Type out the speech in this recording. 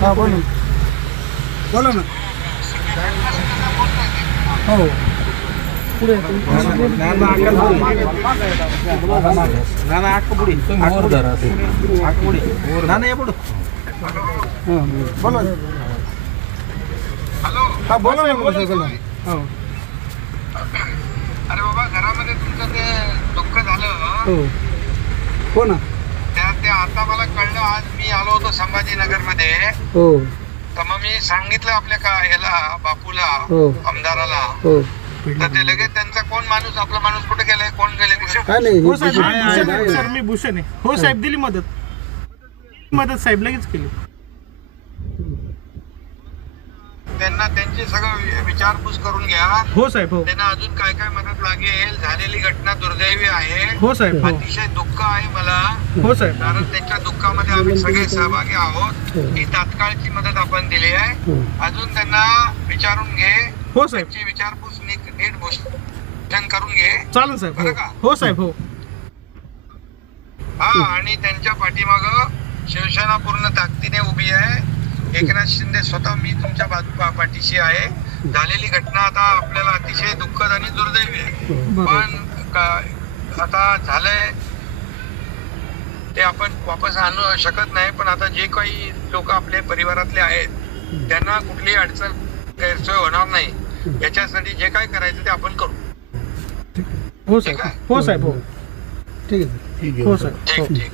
हाँ बोलो बोलो ना हो पुढे नाना आकपुडी आकपुडी नाना ये पुढे बोलो हॅलो हाँ बोलो ना बोलो बोलो हो अरे बाबा घरामध्ये तुमचं ते दुःख झालं हो ना ते आता मला कळलं. आज मी आलो होतो संभाजीनगर मध्ये हो तर मग मी सांगितलं आपल्या याला बापूला हो आमदाराला हो तर ते लगेच त्यांचा कोण माणूस आपला माणूस कुठे गेलाय कोण गेले काय नाही हो साहेब सर मी भूषण आहे. हो साहेब दिली मदत साहेब लगेच केली. त्यांना त्यांची सगळं विचारपूस करून घ्या. हो साहेब हो त्यांना अजून काय काय मदत लागेल. झालेली घटना दुर्दैवी आहे. हो साहेब हो अतिशय दुःख आहे मला हो साहेब कारण त्यांच्या दुःखामध्ये आम्ही सगळे सहभागी आहोत. ही तात्काळची मदत आपण दिली आहे. अजून त्यांना विचारून घे. हो साहेब त्यांची विचारपूस नीट भूषण करून घे. चालेल साहेब बरं का? हो साहेब हो हा आणि त्यांच्या पाठीमाग शिवसेना पूर्ण ताकदीने उभी आहे. एकनाथ शिंदे स्वतः मी तुमच्या पाठीशी आहे. झालेली घटना आता आपल्याला अतिशय दुःखद आणि दुर्दैवी आहे पण आता झालंय ते आपण वापस आणू शकत नाही. पण आता जे काही लोक आपल्या परिवारातले आहेत त्यांना कुठलीही अडचण गैरसोय होणार नाही याच्यासाठी जे काय करायचं ते आपण करू. हो साहेब हो साहेब हो ठीक आहे हो साहेब ठीक ठीक.